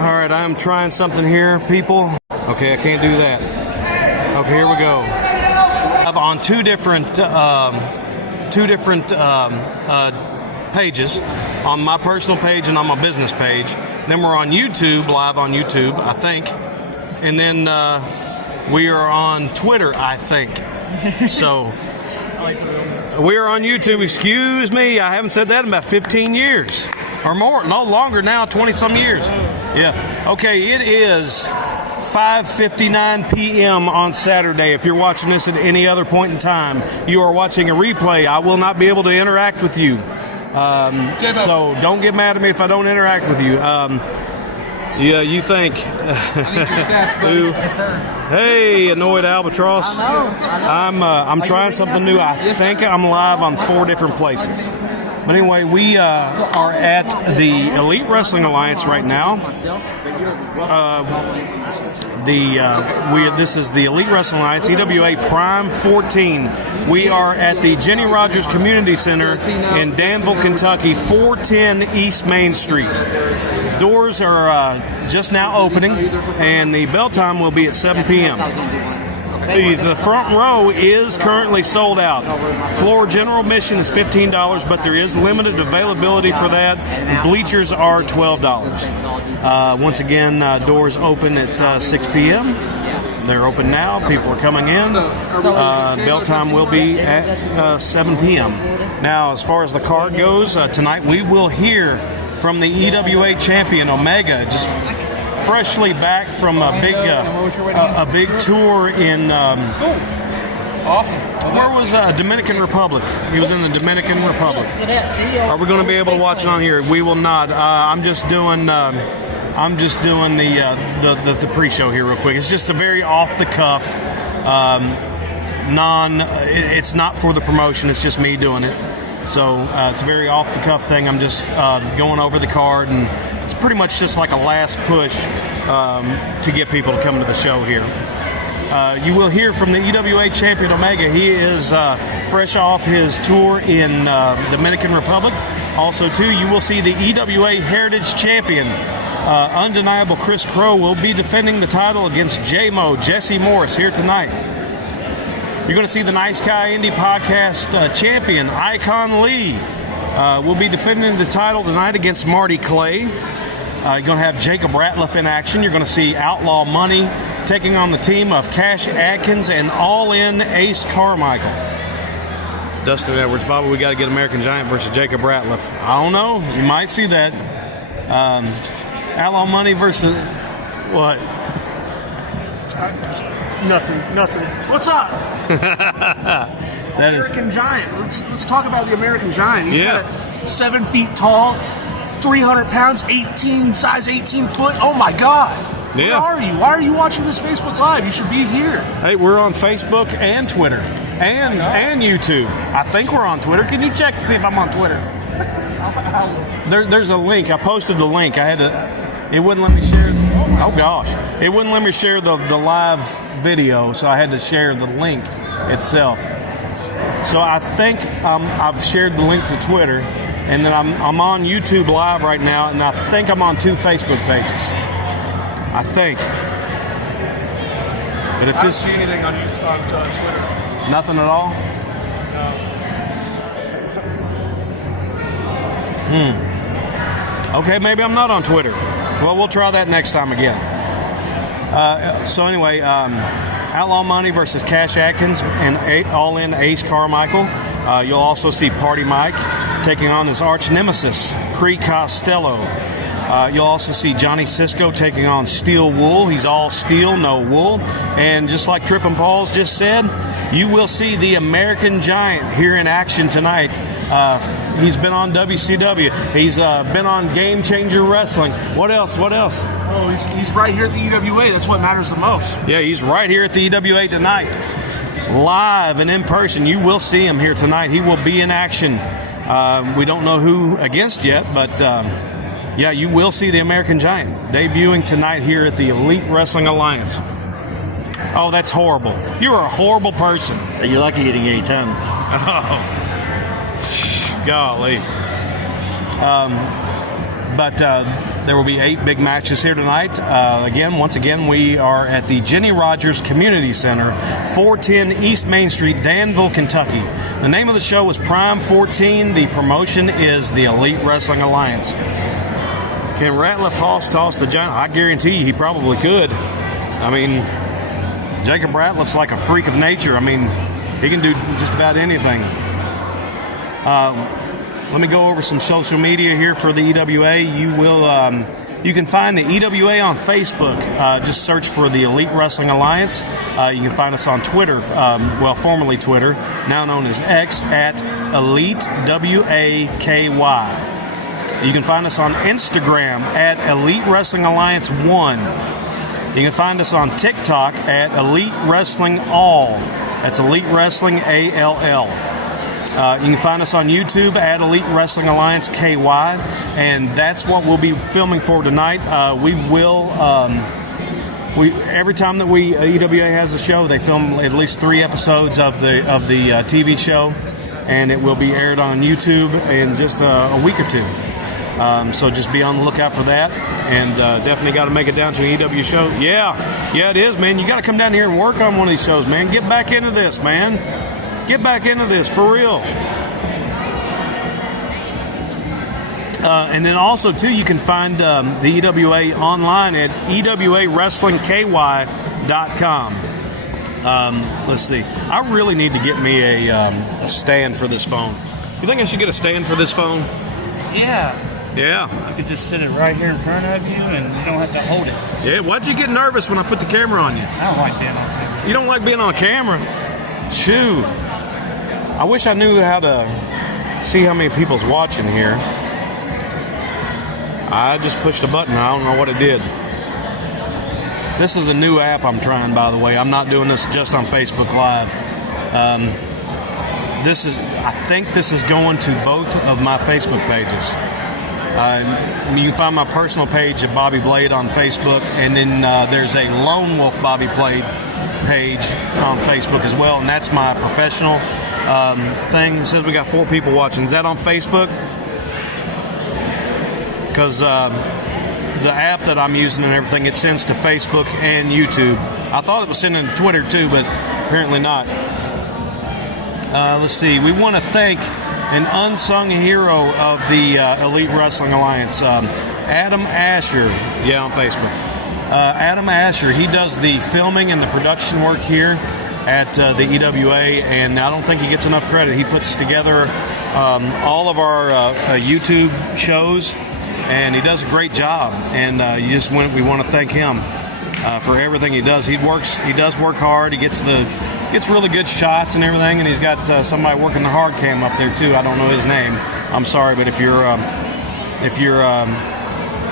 All right, I'm trying something here, people. Okay, I can't do that. Okay, here we go. I'm on two different pages, on my personal page and on my business page. Then we're on YouTube, live on YouTube, I think. And then we are on Twitter, I think. So we are on YouTube. Excuse me, I haven't said that in about 15 years or more. No, longer now, 20-some years. Yeah. Okay, it is 5:59 p.m. on Saturday. If you're watching this at any other point in time, you are watching a replay. I will not be able to interact with you. So don't get mad at me if I don't interact with you. Yeah, you think. Who? Yes, sir. Hey, annoyed albatross. I know. I'm trying something new. I think I'm live on 4 different places. But anyway, we are at the Elite Wrestling Alliance right now. This is the Elite Wrestling Alliance, EWA Prime 14. We are at the Jenny Rogers Community Center in Danville, Kentucky, 410 East Main Street. Doors are just now opening, and the bell time will be at 7 p.m. The front row is currently sold out. Floor general admission is $15, but there is limited availability for that. Bleachers are $12. Once again, doors open at 6 p.m. They're open now. People are coming in. Bell time will be at 7 p.m. Now, as far as the card goes, tonight we will hear from the EWA champion, Omega, just freshly back from a big tour in Awesome. where was Dominican Republic? He was in the Dominican Republic. Are we going to be able to watch it on here? We will not. I'm just doing the pre-show here real quick. It's just a very off the cuff, it's not for the promotion. It's just me doing it. So it's a very off the cuff thing. I'm just going over the card, and it's pretty much just like a last push to get people to come to the show here. You will hear from the EWA champion Omega. He is fresh off his tour in Dominican Republic. Also, too, you will see the EWA Heritage Champion, undeniable Chris Crow, will be defending the title against J-Mo, Jesse Morris, here tonight. You're going to see the Nice Guy Indie Podcast champion, Icon Lee, will be defending the title tonight against Marty Clay. You're going to have Jacob Ratliff in action. You're going to see Outlaw Money taking on the team of Cash Adkins and All In Ace Carmichael. Dustin Edwards, Bobby, we got to get American Giant versus Jacob Ratliff. I don't know. You might see that. Outlaw Money versus what? Nothing. What's up? That is American Giant. Let's talk about the American Giant. He's Yeah. got a 7 feet tall, 300 pounds, size 18 foot. Oh my God. Yeah. Where are you? Why are you watching this Facebook Live? You should be here. Hey, we're on Facebook and Twitter and YouTube. I think we're on Twitter. Can you check to see if I'm on Twitter? There's a link. I posted the link. It wouldn't let me share. Oh gosh, it wouldn't let me share the live video, so I had to share the link itself. So I think I've shared the link to Twitter, and then I'm on YouTube Live right now, and I think I'm on 2 Facebook pages. I think. But if I don't this see anything on Twitter. nothing at all. Okay, maybe I'm not on Twitter. Well, we'll try that next time again. So anyway, Outlaw Money versus Cash Adkins and All In Ace Carmichael. You'll also see Party Mike taking on his arch nemesis, Cree Costello. You'll also see Johnny Cisco taking on Steel Wool. He's all steel, no wool. And just like Trip and Paul's just said, you will see the American Giant here in action tonight. He's been on WCW. He's been on Game Changer Wrestling. What else? Oh, he's right here at the EWA. That's what matters the most. Yeah, he's right here at the EWA tonight. Live and in person. You will see him here tonight. He will be in action. We don't know who against yet, but yeah, you will see the American Giant debuting tonight here at the Elite Wrestling Alliance. Oh, that's horrible. You're a horrible person. You're lucky you didn't get 10. Oh, golly. But there will be 8 big matches here tonight. Once again, we are at the Jenny Rogers Community Center, 410 East Main Street, Danville, Kentucky. The name of the show is Prime 14. The promotion is the Elite Wrestling Alliance. Can Ratliff Hoss toss the giant? I guarantee you he probably could. I mean, Jacob Ratliff's like a freak of nature. I mean, he can do just about anything. Let me go over some social media here for the EWA. You can find the EWA on Facebook. Just search for the Elite Wrestling Alliance. You can find us on Twitter, formerly Twitter, now known as X, at Elite WAKY. You can find us on Instagram at Elite Wrestling Alliance 1. You can find us on TikTok at Elite Wrestling All. That's Elite Wrestling ALL. You can find us on YouTube at Elite Wrestling Alliance KY, and that's what we'll be filming for tonight. Every time that EWA has a show, they film at least 3 episodes of the TV show, and it will be aired on YouTube in just a week or 2. So just be on the lookout for that, and definitely got to make it down to an EW show. Yeah, it is, man. You got to come down here and work on one of these shows, man. Get back into this, man. Get back into this, for real. And then also, too, you can find the EWA online at EWAWrestlingKY.com. Let's see. I really need to get me a stand for this phone. You think I should get a stand for this phone? Yeah. Yeah. You could just sit it right here in front of you and you don't have to hold it. Yeah, why'd you get nervous when I put the camera on you? I don't like being on camera. You don't like being on camera? Shoot. I wish I knew how to see how many people's watching here. I just pushed a button. I don't know what it did. This is a new app I'm trying, by the way. I'm not doing this just on Facebook Live. I think this is going to both of my Facebook pages. You can find my personal page at Bobby Blade on Facebook, and then there's a Lone Wolf Bobby Blade page on Facebook as well, and that's my professional thing. It says we got 4 people watching. Is that on Facebook? Because the app that I'm using and everything, it sends to Facebook and YouTube. I thought it was sending to Twitter too, but apparently not. Let's see. We want to thank an unsung hero of the Elite Wrestling Alliance, Adam Asher. Yeah, on Facebook. Adam Asher, he does the filming and the production work here at the EWA, and I don't think he gets enough credit. He puts together all of our YouTube shows, and he does a great job. And we want to thank him for everything he does. He does work hard. He gets really good shots and everything, and he's got somebody working the hard cam up there too. I don't know his name. I'm sorry, but if you're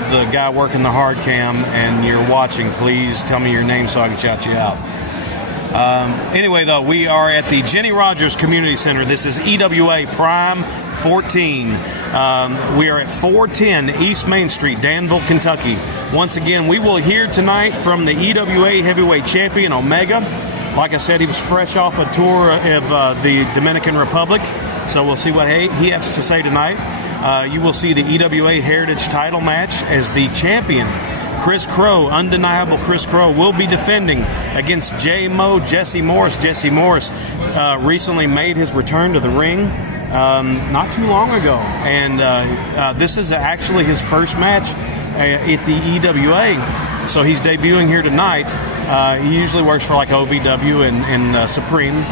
the guy working the hard cam and you're watching, please tell me your name so I can shout you out. Anyway, though, we are at the Jenny Rogers Community Center. This is EWA Prime 14. We are at 410 East Main Street, Danville, Kentucky. Once again, we will hear tonight from the EWA Heavyweight Champion, Omega. Like I said, he was fresh off a tour of the Dominican Republic, so we'll see what he has to say tonight. You will see the EWA Heritage title match as the champion. Chris Crow, undeniable Chris Crow, will be defending against Jesse Morris. Jesse Morris recently made his return to the ring not too long ago, and this is actually his first match at the EWA, so he's debuting here tonight. He usually works for like OVW and Supreme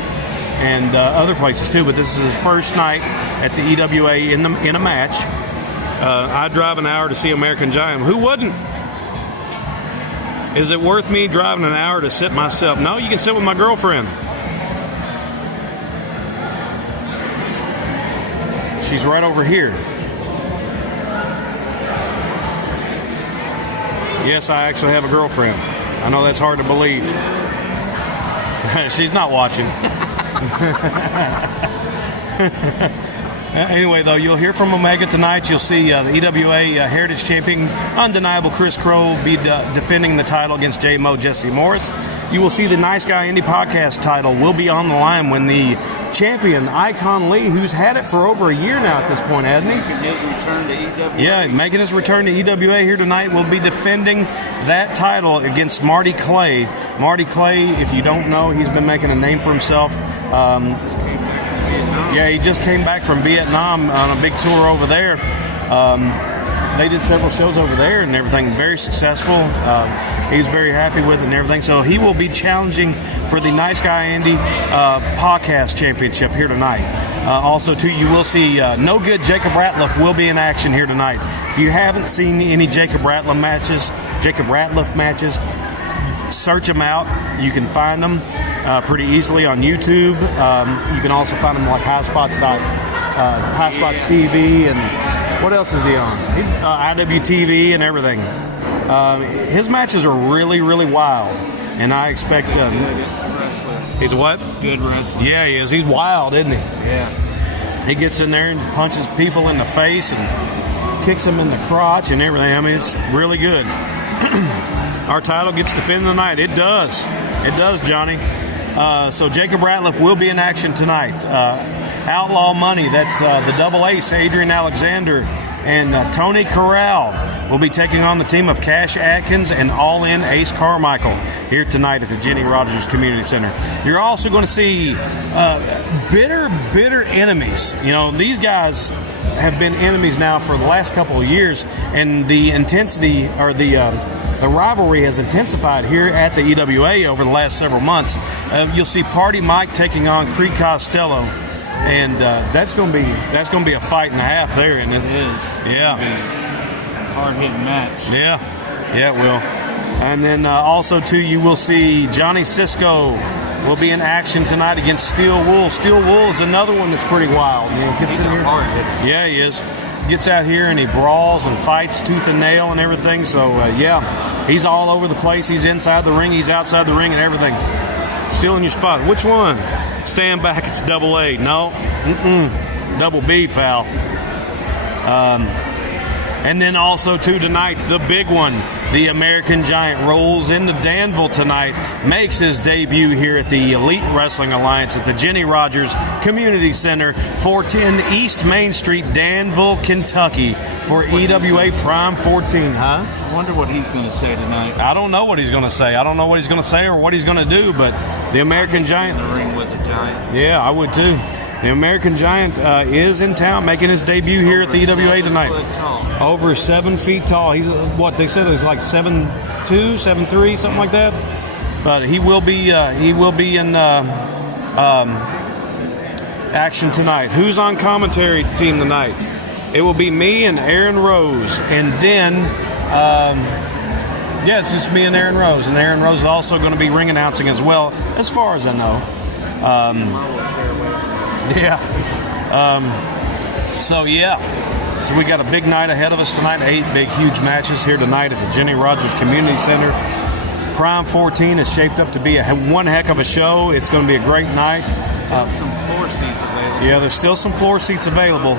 and other places too, but this is his first night at the EWA in a match. I drive an hour to see American Giant. Who wouldn't? Is it worth me driving an hour to sit myself? No, you can sit with my girlfriend. She's right over here. Yes, I actually have a girlfriend. I know that's hard to believe. She's not watching. Anyway, though, you'll hear from Omega tonight. You'll see the EWA Heritage Champion, undeniable Chris Crow, be defending the title against J-Mo Jesse Morris. You will see the Nice Guy Indie Podcast title will be on the line when the champion, Icon Lee, who's had it for over a year now at this point, hasn't he? Making his return to EWA. Yeah, making his return to EWA here tonight. Will be defending that title against Marty Clay. Marty Clay, if you don't know, he's been making a name for himself. Yeah, he just came back from Vietnam on a big tour over there. They did several shows over there and everything, very successful. He's very happy with it and everything. So he will be challenging for the Nice Guy Andy Podcast Championship here tonight. Also, too, you will see No Good Jacob Ratliff will be in action here tonight. If you haven't seen any Jacob Ratliff matches, search them out. You can find them pretty easily on YouTube. You can also find them like Highspots TV, and what else is he on? He's IWTV and everything. His matches are really, really wild, and I expect he's a what? Good wrestler. Yeah, he is. He's wild, isn't he? Yeah. He gets in there and punches people in the face and kicks them in the crotch and everything. I mean, it's really good. Our title gets defended tonight. It does. It does, Johnny. So Jacob Ratliff will be in action tonight. Outlaw Money, that's the double ace, Adrian Alexander and Tony Corral will be taking on the team of Cash Atkins and All-In Ace Carmichael here tonight at the Jenny Rogers Community Center. You're also going to see bitter enemies. You know, these guys have been enemies now for the last couple of years, and the intensity or the rivalry has intensified here at the EWA over the last several months. You'll see Party Mike taking on Creed Costello, and that's going to be a fight and a half there, isn't it? It is. Yeah. Hard-hitting match. Yeah, it will. And then also, too, you will see Johnny Cisco will be in action tonight against Steel Wool. Steel Wool is another one that's pretty wild. You know, gets in here. Yeah, he is. Gets out here and he brawls and fights tooth and nail and everything. So, yeah, he's all over the place. He's inside the ring. He's outside the ring and everything. Still in your spot. Which one? Stand back. It's double A. No. Double B, pal. And then also, too, tonight, the big one, the American Giant, rolls into Danville tonight, makes his debut here at the Elite Wrestling Alliance at the Jenny Rogers Community Center, 410 East Main Street, Danville, Kentucky, for EWA Prime 14, huh? I wonder what he's going to say tonight. I don't know what he's going to say. I don't know what he's going to say or what he's going to do, but the American Giant... In the ring with the Giant. Yeah, I would, too. The American Giant is in town, making his debut here at the EWA tonight. Over 7 feet tall. He's what they said is like 7'2", 7'3", something like that. But he will be in action tonight. Who's on commentary team tonight? It will be me and Aaron Rose, and then it's just me and Aaron Rose. And Aaron Rose is also going to be ring announcing as well, as far as I know. So we got a big night ahead of us tonight. 8 big, huge matches here tonight at the Jenny Rogers Community Center. Prime 14 is shaped up to be one heck of a show. It's going to be a great night. Some floor seats available. Yeah, there's still some floor seats available.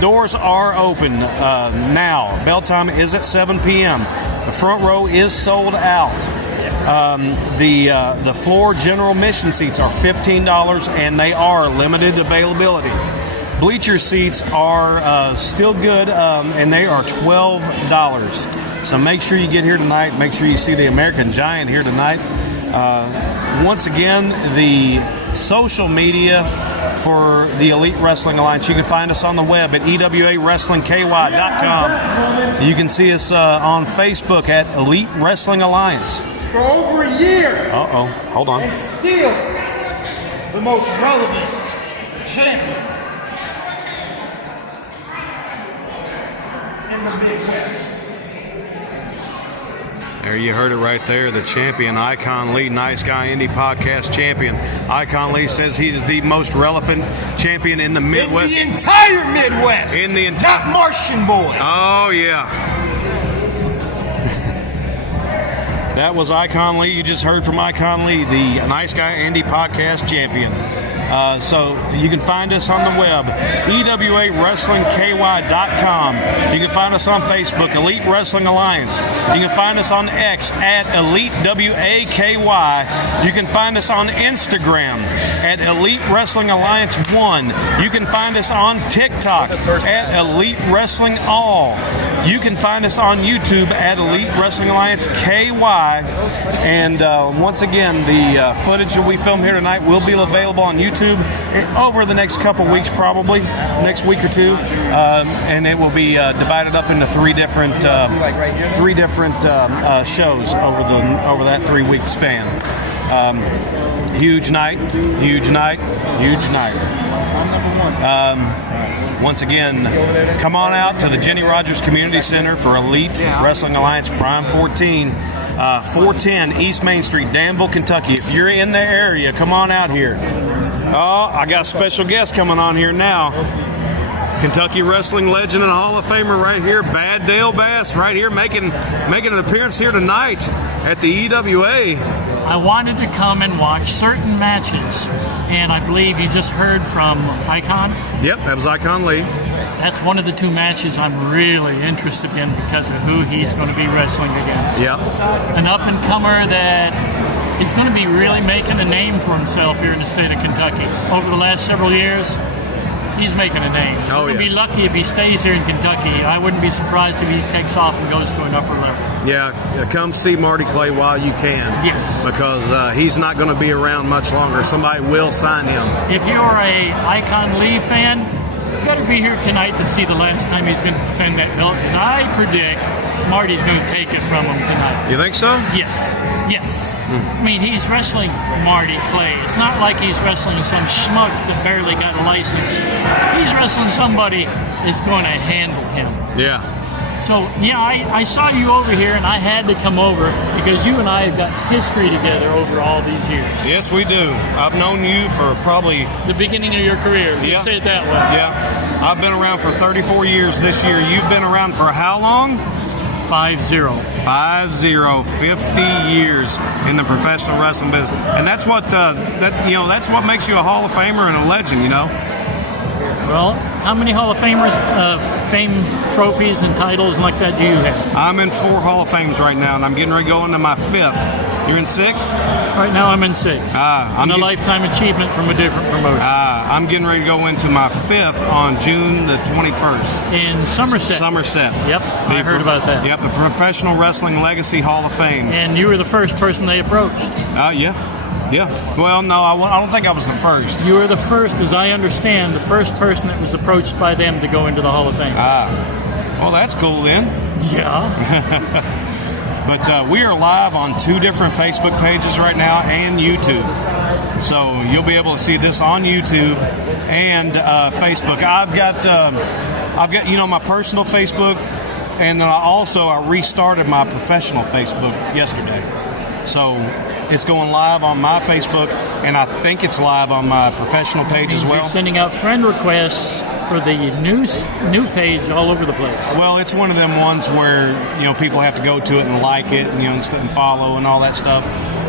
Doors are open now. Bell time is at 7 p.m. The front row is sold out. The floor general admission seats are $15, and they are limited availability. Bleacher seats are still good, and they are $12. So make sure you get here tonight. Make sure you see the American Giant here tonight. Once again, the social media for the Elite Wrestling Alliance, you can find us on the web at EWAWrestlingKY.com. You can see us on Facebook at Elite Wrestling Alliance. For over a year. Hold on. And still the most relevant champion in the Midwest. There you heard it right there. The champion, Icon Lee, Nice Guy Indie Podcast champion. Icon Lee says he's the most relevant champion in the Midwest. In the entire Midwest. Not Martian Boy. Oh, yeah. That was Icon Lee. You just heard from Icon Lee, the Nice Guy Andy Podcast champion. So you can find us on the web, EWAWrestlingKY.com. You can find us on Facebook, Elite Wrestling Alliance. You can find us on X at EliteWAKY. You can find us on Instagram at Elite Wrestling Alliance 1. You can find us on TikTok at Elite Wrestling All. You can find us on YouTube at Elite Wrestling Alliance KY. And once again, the footage that we filmed here tonight will be available on YouTube over the next couple weeks, probably next week or two, and it will be divided up into three different shows over that 3-week span. Huge night. Once again, come on out to the Jenny Rogers Community Center for Elite Wrestling Alliance Prime 14, 410 East Main Street, Danville, Kentucky. If you're in the area, come on out here. Oh, I got a special guest coming on here now. Kentucky wrestling legend and Hall of Famer right here, Bad Dale Bass, right here making an appearance here tonight at the EWA. I wanted to come and watch certain matches, and I believe you just heard from Icon. Yep, that was Icon Lee. That's one of the two matches I'm really interested in because of who he's going to be wrestling against. Yep. An up-and-comer that is going to be really making a name for himself here in the state of Kentucky. Over the last several years, he's making a name. Oh, He'll be lucky if he stays here in Kentucky. I wouldn't be surprised if he takes off and goes to an upper level. Yeah, come see Marty Clay while you can. Yes. Because he's not going to be around much longer. Somebody will sign him. If you're a Icon Lee fan, you better be here tonight to see the last time he's going to defend that belt, because I predict Marty's going to take it from him tonight. You think so? Yes. I mean, he's wrestling Marty Clay. It's not like he's wrestling some schmuck that barely got a license. He's wrestling somebody that's going to handle him. Yeah. So, yeah, I saw you over here, and I had to come over because you and I have got history together over all these years. Yes, we do. I've known you for probably The beginning of your career. Yeah. Let's say it that way. Yeah. I've been around for 34 years this year. You've been around for how long? 5-0. 50 years in the professional wrestling business. And that's what that's what makes you a Hall of Famer and a legend, you know. Well, how many Hall of Famers, fame trophies and titles and like that do you have? I'm in 4 Hall of Fames right now, and I'm getting ready to go into my 5th. You're in 6? Right now I'm in 6. I'm a lifetime achievement from a different promotion. I'm getting ready to go into my 5th on June the 21st. In Somerset. Yep. I heard about that. Yep, the Professional Wrestling Legacy Hall of Fame. And you were the first person they approached. Yeah. Well, no, I don't think I was the first. You were the first, as I understand, the first person that was approached by them to go into the Hall of Fame. Well, that's cool then. Yeah. But we are live on 2 different Facebook pages right now and YouTube. So you'll be able to see this on YouTube and Facebook. I've got my personal Facebook, and then I restarted my professional Facebook yesterday. So it's going live on my Facebook, and I think it's live on my professional page as well. You're sending out friend requests for the new page all over the place. Well, it's one of them ones where people have to go to it and like it, and and follow and all that stuff.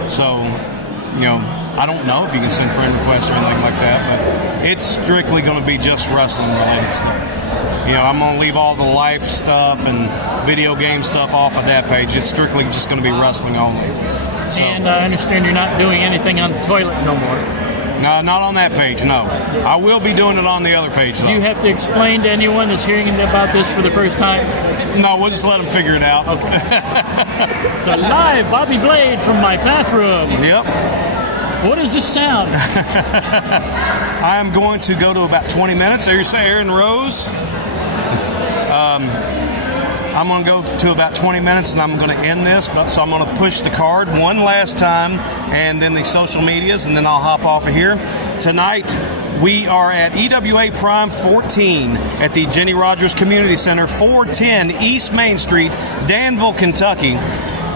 So I don't know if you can send friend requests or anything like that, but it's strictly going to be just wrestling related stuff. I'm going to leave all the life stuff and video game stuff off of that page. It's strictly just going to be wrestling only. So, and I understand you're not doing anything on the toilet no more. No, not on that page, no. I will be doing it on the other page, though. Do you have to explain to anyone that's hearing about this for the first time? No, we'll just let them figure it out. Okay. So live, Bobby Blade from my bathroom. Yep. What does this sound? I am going to go to about 20 minutes. There you say, Aaron Rose. I'm going to go to about 20 minutes, and I'm going to end this. So I'm going to push the card one last time, and then the social medias, and then I'll hop off of here. Tonight, we are at EWA Prime 14 at the Jenny Rogers Community Center, 410 East Main Street, Danville, Kentucky.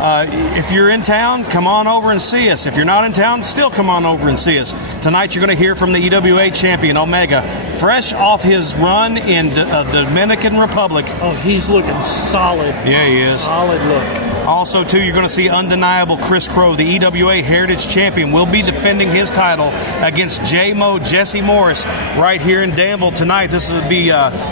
if you're in town, come on over and see us. If you're not in town, still come on over and see us. Tonight you're going to hear from the EWA champion, Omega, fresh off his run in the Dominican Republic. Oh, he's looking solid. Yeah, he is. Solid look. Also, too, you're going to see undeniable Chris Crow, the EWA Heritage Champion, will be defending his title against J-Mo Jesse Morris right here in Danville tonight. This will be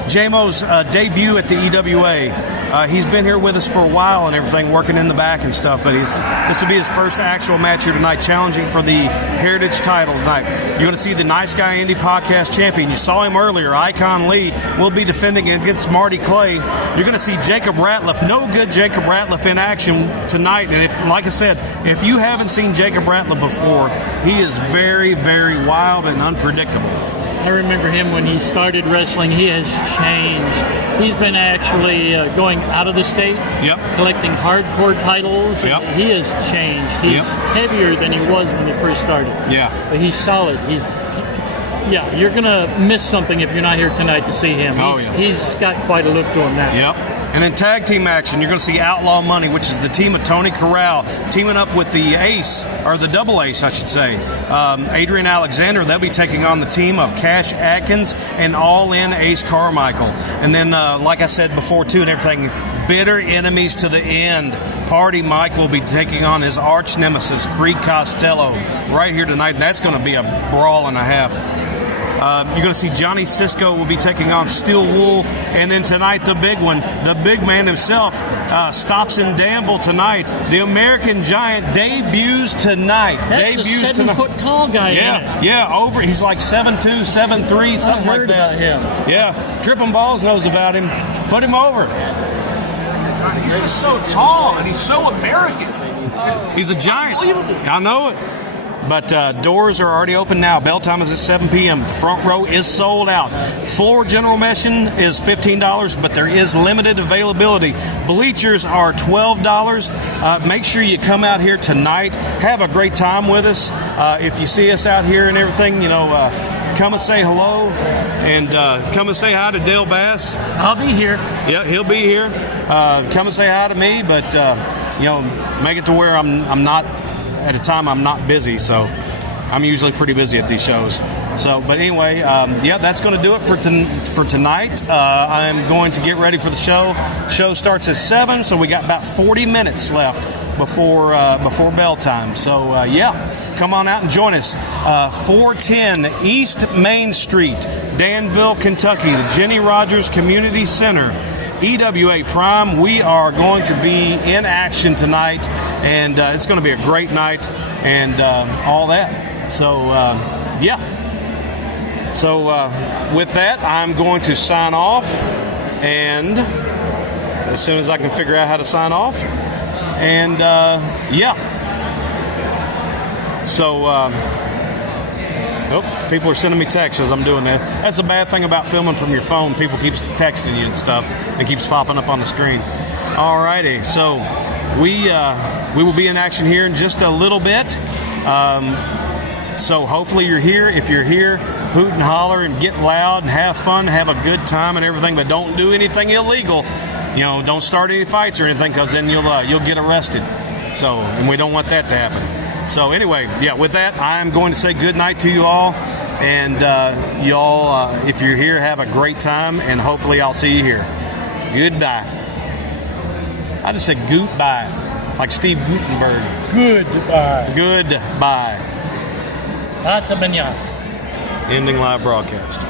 J-Mo's debut at the EWA. He's been here with us for a while and everything, working in the back and stuff, but this will be his first actual match here tonight, challenging for the Heritage title tonight. You're going to see the Nice Guy Indie Podcast Champion. You saw him earlier. Icon Lee will be defending against Marty Clay. You're going to see Jacob Ratliff, no good Jacob Ratliff in action tonight, and like I said, if you haven't seen Jacob Ratliff before, he is very, very wild and unpredictable. I remember him when he started wrestling. He has changed. He's been actually going out of the state, collecting hardcore titles. He has changed. He's heavier than he was when he first started. But he's solid. You're gonna miss something if you're not here tonight to see him. He's got quite a look to him now. And in tag team action, you're going to see Outlaw Money, which is the team of Tony Corral, teaming up with the ace, or the double ace, I should say, Adrian Alexander. They'll be taking on the team of Cash Atkins and All In Ace Carmichael. And then, like I said before, too, and everything, bitter enemies to the end. Party Mike will be taking on his arch nemesis, Creed Costello, right here tonight. And that's going to be a brawl and a half. You're going to see Johnny Cisco will be taking on Steel Wool. And then tonight, the big one, the big man himself, stops in Danville tonight. The American Giant debuts tonight. That's a 7-foot tall guy. Over. He's like 7'2", 7'3", something like that. About him. Yeah, Trippin' Balls knows about him. Put him over. He's just so tall, and he's so American. He's a giant. Unbelievable. I know it. But doors are already open now. Bell time is at 7 p.m. Front row is sold out. Floor general admission is $15, but there is limited availability. Bleachers are $12. Make sure you come out here tonight. Have a great time with us. If you see us out here and everything, come and say hello, and come and say hi to Dale Bass. I'll be here. Yeah, he'll be here. Come and say hi to me, but make it to where I'm not. At a time, I'm not busy, so I'm usually pretty busy at these shows. So, but anyway, that's going to do it for tonight. I'm going to get ready for the show. Show starts at 7, so we got about 40 minutes left before bell time. So, come on out and join us. 410 East Main Street, Danville, Kentucky, the Jenny Rogers Community Center. EWA Prime, we are going to be in action tonight, and it's going to be a great night and all that. So, So, with that, I'm going to sign off, and as soon as I can figure out how to sign off, and people are sending me texts as I'm doing that. That's a bad thing about filming from your phone. People keep texting you and stuff. It keeps popping up on the screen. All righty. So we will be in action here in just a little bit. So hopefully you're here. If you're here, hoot and holler and get loud and have fun, have a good time and everything, but don't do anything illegal. Don't start any fights or anything, because then you'll get arrested. So, and we don't want that to happen. So anyway, with that, I'm going to say good night to you all. And y'all, if you're here, have a great time. And hopefully I'll see you here. Goodbye. I just said goodbye, like Steve Gutenberg. Goodbye. Goodbye. That's a minyan. Ending live broadcast.